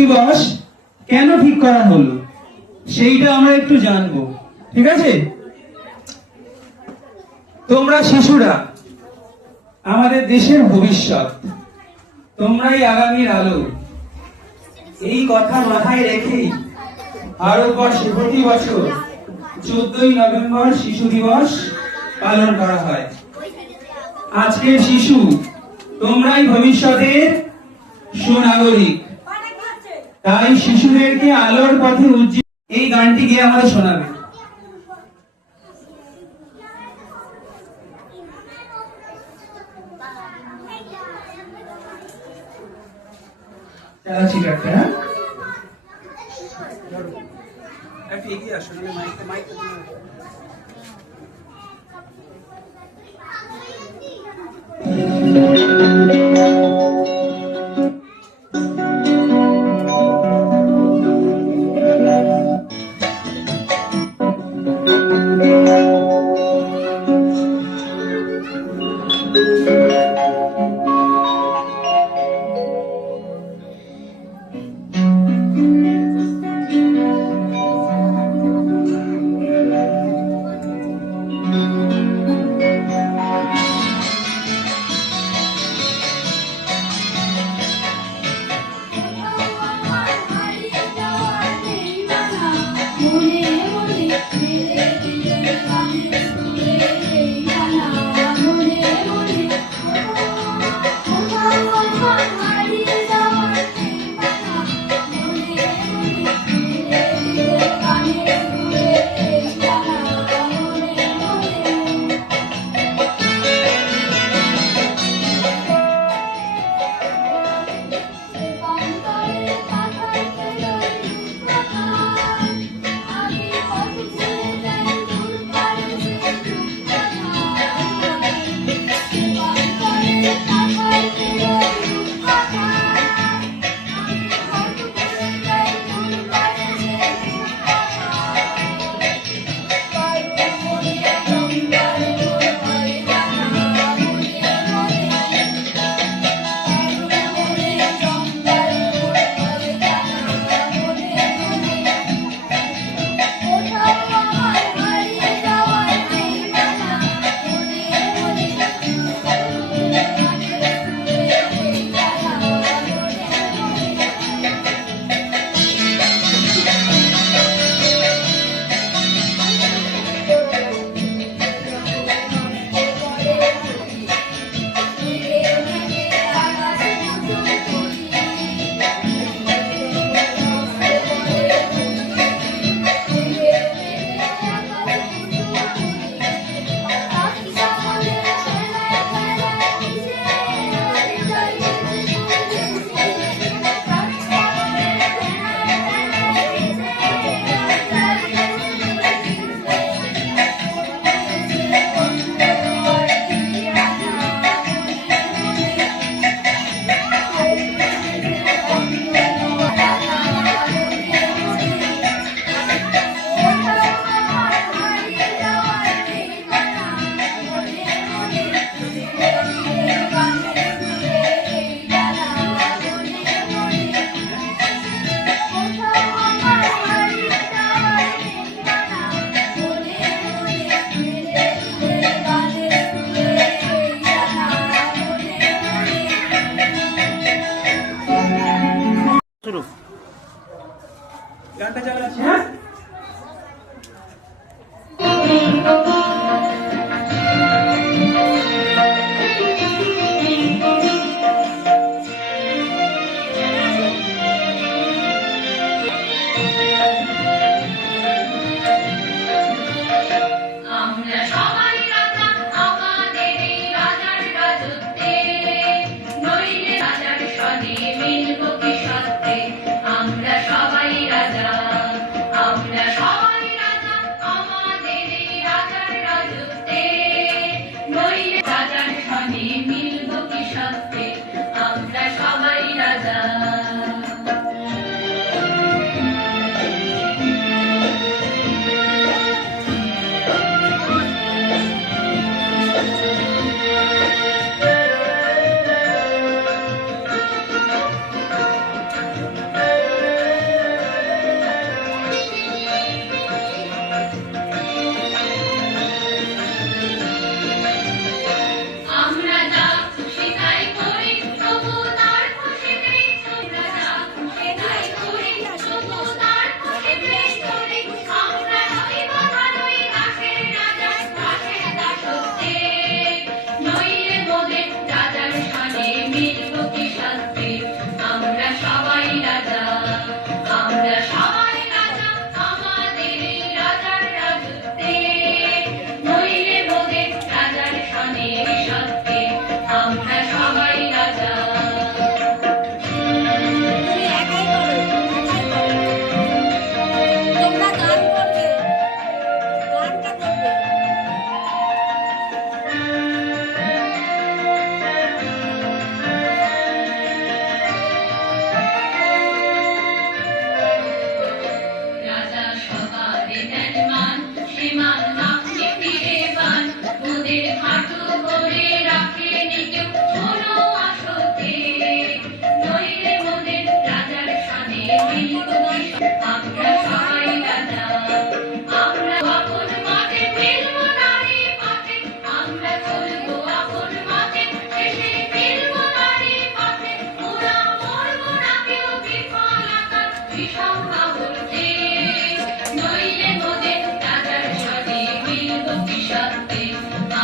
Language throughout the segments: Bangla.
দিবস কেন ঠিক করা হলো সেইটা আমরা একটু জানবো, ঠিক আছে? তোমরা শিশুরা আমাদের দেশের ভবিষ্যৎ, তোমরাই আগামীর আলো। এই কথা মাথায় রেখেই ভারতবর্ষে প্রতি বছর 14ই নভেম্বর শিশু দিবস পালন করা হয়। আজকের শিশু, তোমরাই ভবিষ্যতের সুনাগরিক, তাই শিশুদেরকে আলোর পথে উজ্জীবিত। এই গানটি গিয়ে আমাদের শোনাবে। ঠিক আছে, হ্যাঁ এগিয়ে আসো, মাইক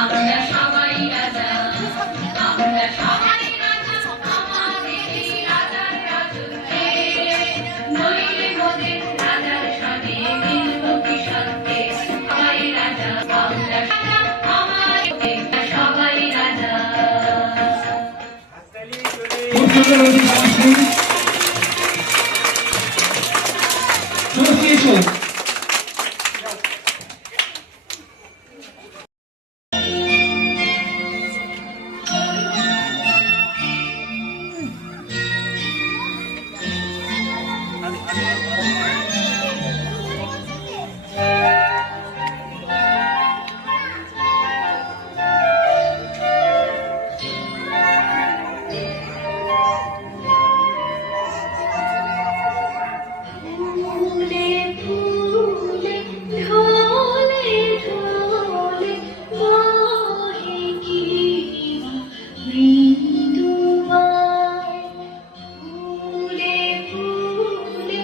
আমরা সবাই রাজা, আমরা সবাই রাজা, আমাদেরই রাজার রাজত্বে, নইলে মোদের রাজার সাথে মিলব কি সত্যে, সবাই রাজা, আমরা রাজা, আমাদের সবাই রাজা। খুব সুন্দর হয়েছে সমাজশ্রী। শুভশ্রী এসো। ফুলে ফুলে ঢলে ঢলে বহে কি মৃদুবাই, ফুলে ফুলে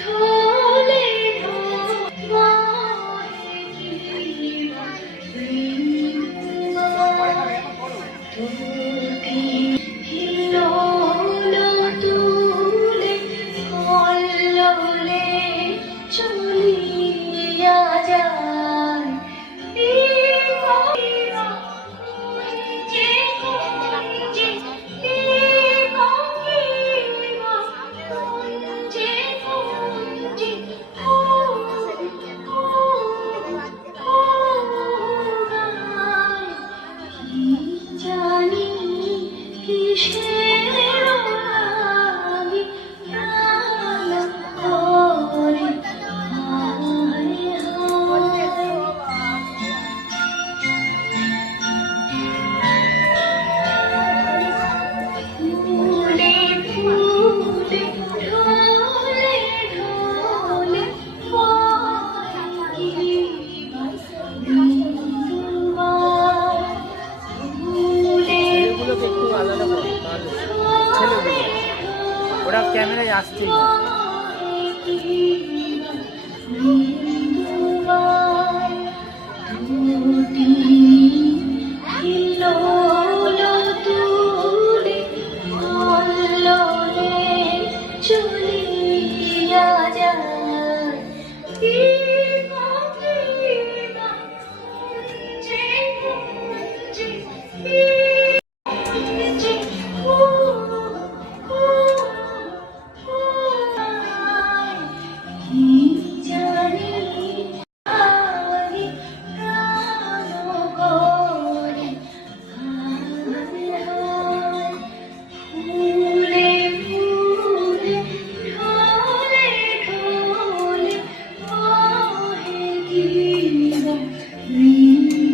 ঢলে ঢলে বহে কি মৃদুবাই, হিলোলো তুলে কল্লোলে চলিয়া যায়, কুঞ্জে কুঞ্জে কুঞ্জে কুঞ্জে কি জানি কিসের রাগে প্রাণ করে হায় হায়। ফুলে ফুলে ঢলে ঢলে বহে কি মৃদুবাই, ফুলে এগুলোকে একটু আলাদা করো, তাহলে ছেলেগুলো ওরা ক্যামেরায় আসছে না। চলিয়া যায়, কুঞ্জে কুঞ্জে কি জানি প্রাণ করে হায় হায়। ফুলে ফুলে ঢলে ঢলে বহে কি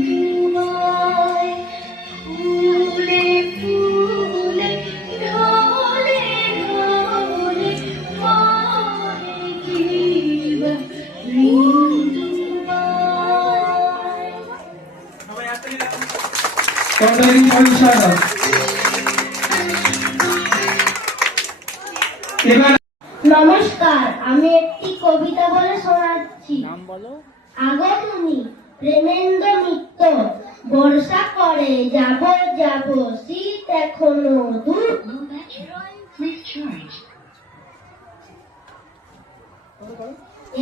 মৃদুবাই, ফুলে ফুলে ঢলে ঢলে বহে কি মৃদুবাই। করতালি সবাই উৎসাহ দাও। এবার নমস্কার, আমি একটি কবিতা বলে শোনাচ্ছি। নাম বলো। আগমনী প্রেমেন্দ্র মিত্র, বর্ষা করে যাব যাব, শীত এখনো দূর।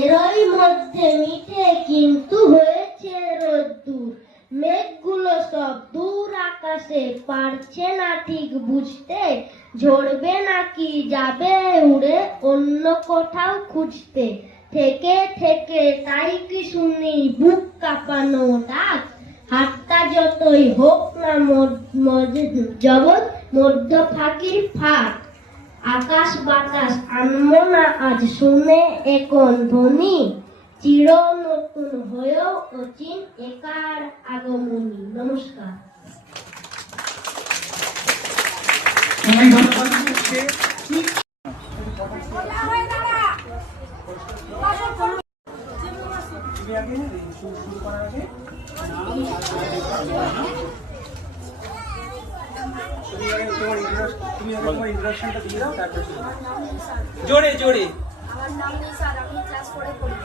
এরই মধ্যে মিঠে কিন্তু হয়েছে রোদ্দুর, মেঘগুলো সব দূর আকাশে, পারছে না ঠিক বুঝতে, ঝরবে নাকি যাবে উড়ে অন্য কোথাও খুঁজতে। থেকে থেকে তাই কি শুনি বুক কাঁপানো ডাক, হাতটা যতই হোক না জগৎ মধ্য ফাঁকির ফাঁক। আকাশ বাতাস আনবো না আজ শুনে এখন ধ্বনি, চির নতুন হয়েও অচিন একার আগমনী। নমস্কার। সবাই ধন্যবাদ। জোরে জোরে। আমার নাম নিসার, আমি ক্লাস 4 এ পড়ি।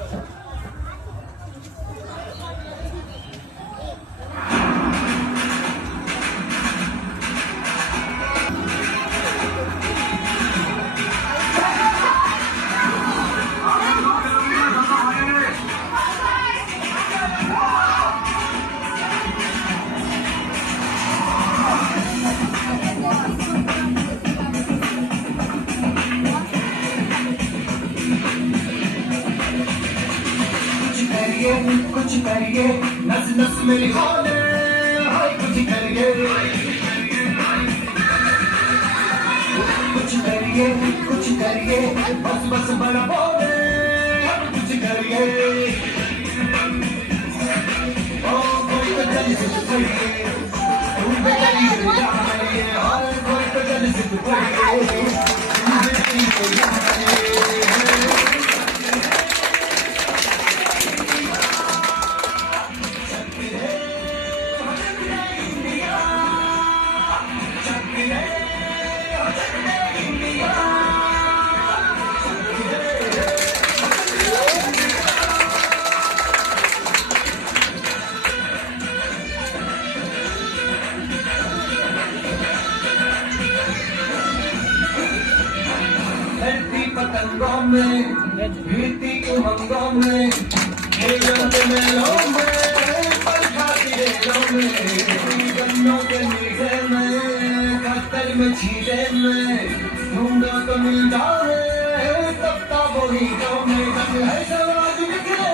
करिए नस नस मेरी खोले हाय कुछ करिए कुछ करिए बस बस बड़ा बोले कुछ करिए ओ कोई तो जल से पड़िए तुम बेचारी से जाइए और कोई तो जल से पड़िए तुम बेचारी से जाइए पतंगों में भीती उमंगों में मेलों में बरसाती रेलों में गन्नों के मीठे में खतर में छीले में ढूंढो तो मिल जाए तब ताबो हीटों में रंग है समाज बिखरे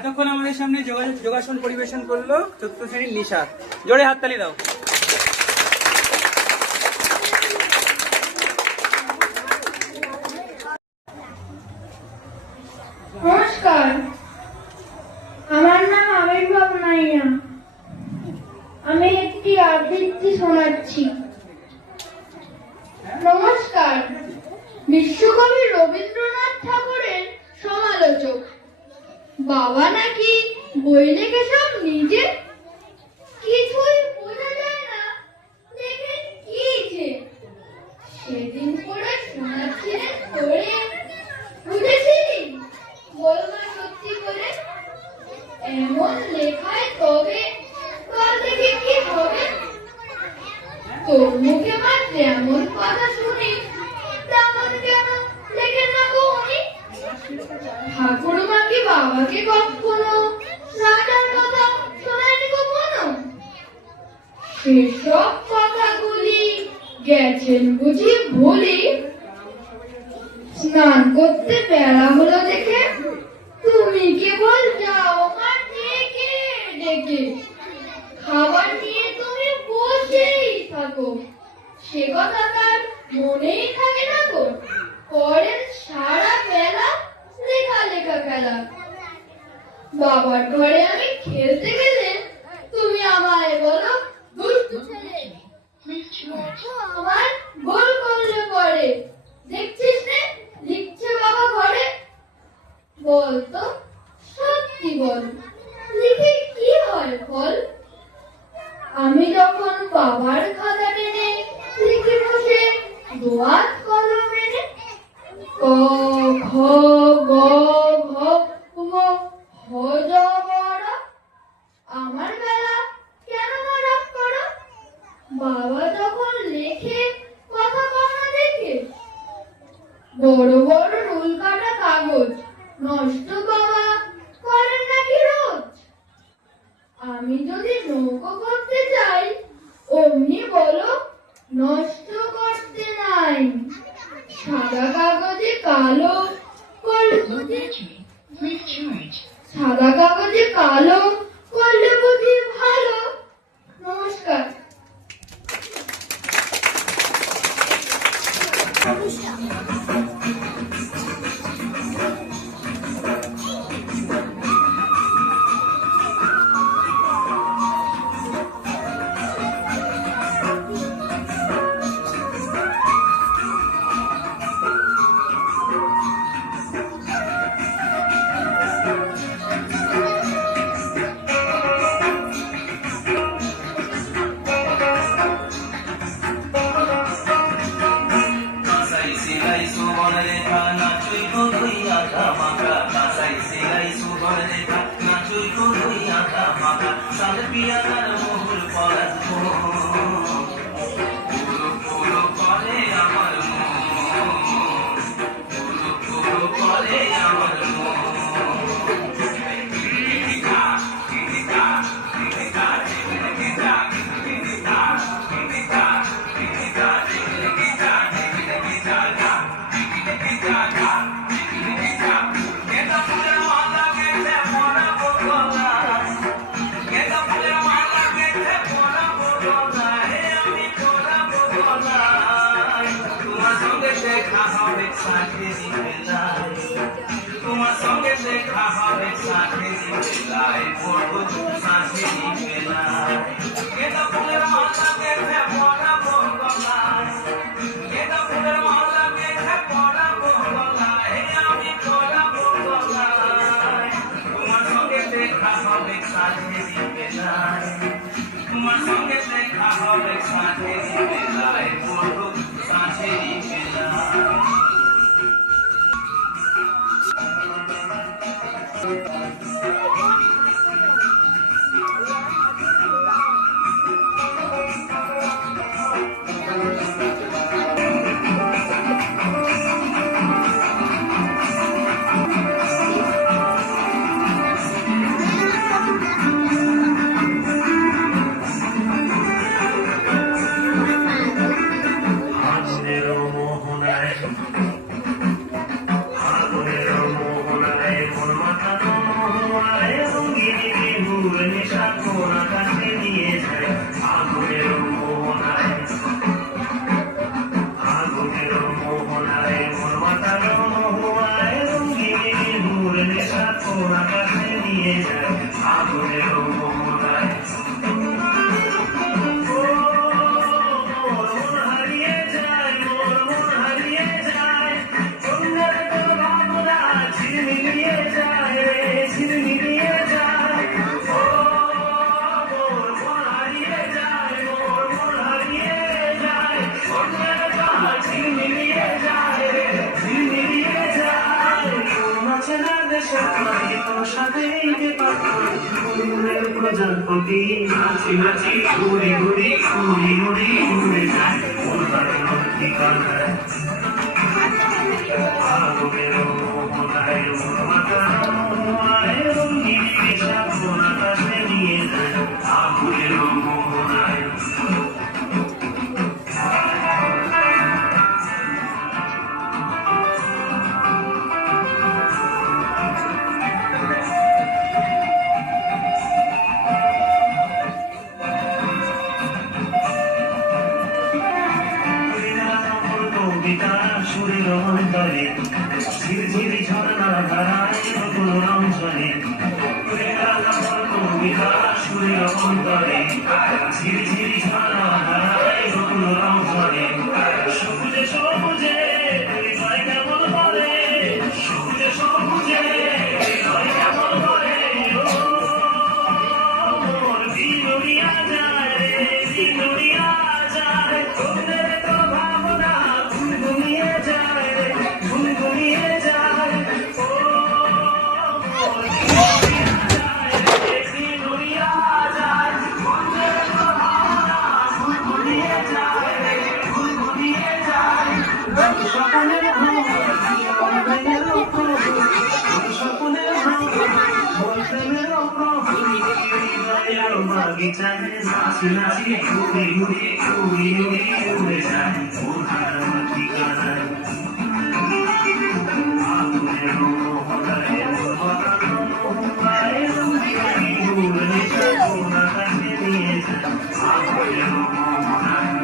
এতক্ষণ আমাদের সামনে যোগাসন পরিবেশন করলো চতুর্থ শ্রেণীর নিশা। জোরে হাততালি দাও। নমস্কার, আমার নাম আবির্ভাব নাইয়া। আমি একটি আবৃত্তি শোনাচ্ছি। নমস্কার, বিশ্বকবি রবীন্দ্রনাথ ঠাকুরের সমালোচক। বাবা নাকি বই লেখে সব নিজে, কিছুই বোঝা যায় না দেখে কি যে। সেদিন পড়ে শোনাচ্ছিলেন তোরে, বুঝেছিলি বলবা সত্যি করে। এমন লেখায় তবে কাল দেখে কি হবে। তোর মুখে মাত্র এমন কথা শুনি, তেমন কেন লেখেন না গো উনি। ঠাকুরমা কি বাবাকে কখনো রাজার কথা শোনায়নি কখনো? সেসব কথাগুলি গেছেন বুঝি ভুলি। স্নান করতে বেলা হলো দেখে তুমি কেবল যাও আমার ডেকে ডেকে। খাবার নিয়ে তুমি বসেই থাকো, সে কথা তার মনেই থাকে না গো। করেন সারা বেলা লেখা লেখা খেলা। বাবার ঘরে আমি খেলতে গেলে তুমি আমায় বলো দুষ্টু ছেলে। আমার গোল করলে পরে দেখছিস নে লিখছে বাবা ঘরে। বলতো সত্যি বল, লিখে কি হয় ফল? আমি যখন বাবার খাতা টেনে লিখে বসে দোয়াত কলম এনে ক খ গ ঘ ঙ হ য বড়, আমার বেলা কেন রাগ করো? বাবা যখন লেখে কথা কখনো দেখে নষ্ট বাবা করেন নাকি রোজ? আমি যদি নৌকো করতে চাই অমনি বলো নষ্ট করতে নাই। সাদা কাগজে কালো করলে সাদা কাগজে কালো করলে বুঝি ভালো। নমস্কার। Nasai silai subon rekha nachui ko dui akha maka. Nasai silai subon rekha nachui ko dui akha maka. Sal piyarar mohur parat mo. Puro puro kore amar mo. Puro puro kore amar mo. তোমার সঙ্গে দেখা হবে সাথে বেলায় পড়বো সাথে বেলায় এটা ফুলের মালা গেছে পড়াবো গলায় এটা ফুলের মালা গেছে পড়াবো গলায় আমি পড়াবো গলায় তোমার সঙ্গে দেখা হবে সাথে বেলায় তোমার সঙ্গে দেখা হবে সাথে বেলায় পড়বো সাথে বেলায় প্রজাপতি নাচি নাচি ঘুরি ঘুরি ঘুরি ঘুরি ঘুরে যায় ঠিকানায় আগুনের মোহনায় মাথা মোহনায় রঙিন সাপন আকাশে নিয়ে যায় আগুনের মোহনায় সুরের অন্তরে ঝিরঝিরি ঝর্ণা ধারায় নতুন রং চলে কবিতা সুরের অন্তরে ঝিরঝিরি ঝর্ণা ধারায় নতুন রং চলে সবুজে সবুজে হৃদয় কেমন করে সবুজে সবুজে হৃদয় কেমন করে মোর দিনুরিয়া যায় রে দিনুরিয়া যায় তোদের তো ভাবনা ঘুমিয়ে যায় রে ঘুমিয়ে যায় ও মোর দিনুরিয়া যায় রে দিনুরিয়া যায় তোদের তো ভাবনা বাগিচায় নাচি নাচি ঘুরে ঘুরে উড়ি উড়ি উড়ে যায় ওঠার ঠিকানায় আগুনের মোহনায় ঘুরে সোনা কাছে নিয়ে যায় আগুনের মোহনায়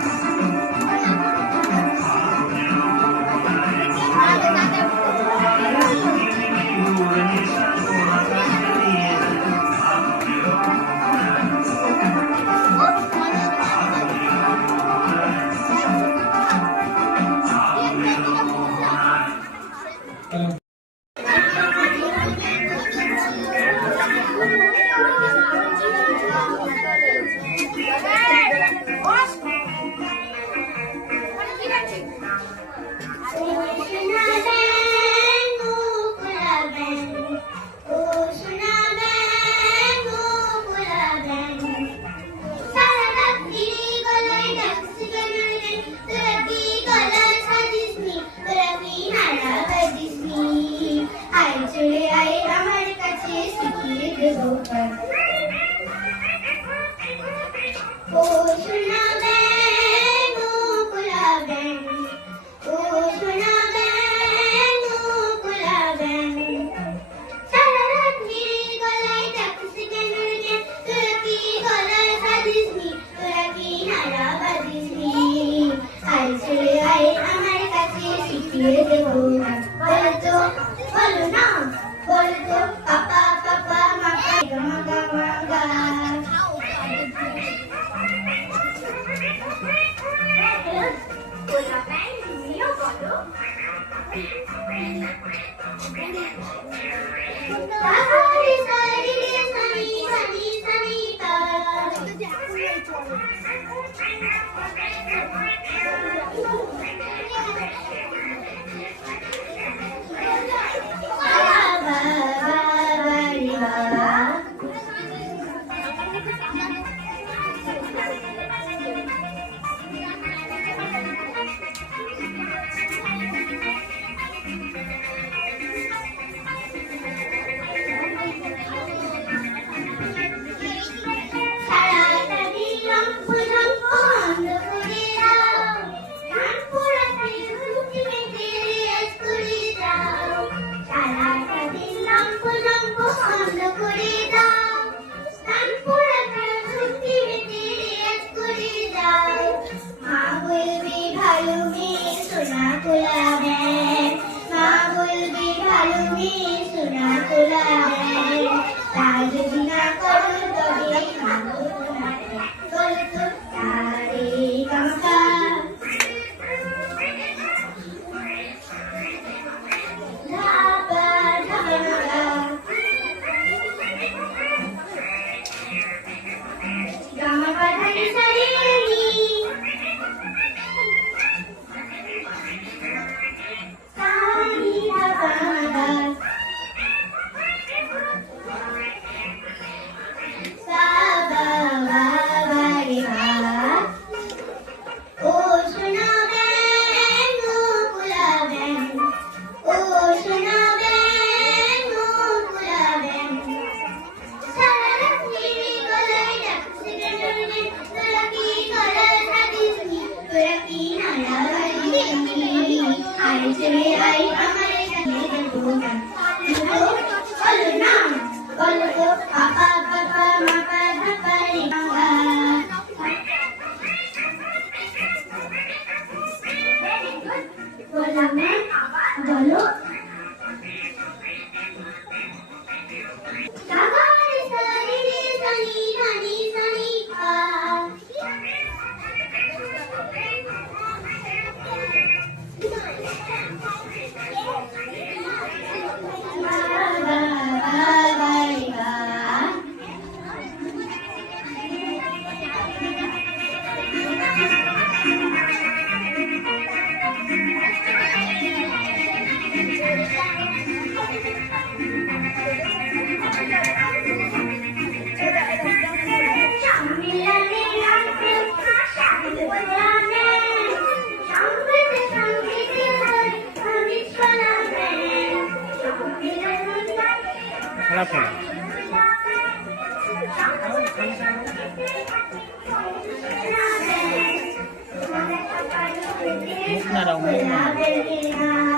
মুখ নাড়াও, মুখ নাড়াও।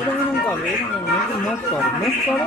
এরকম করো, এরকম মুখ করো, মুখ করো।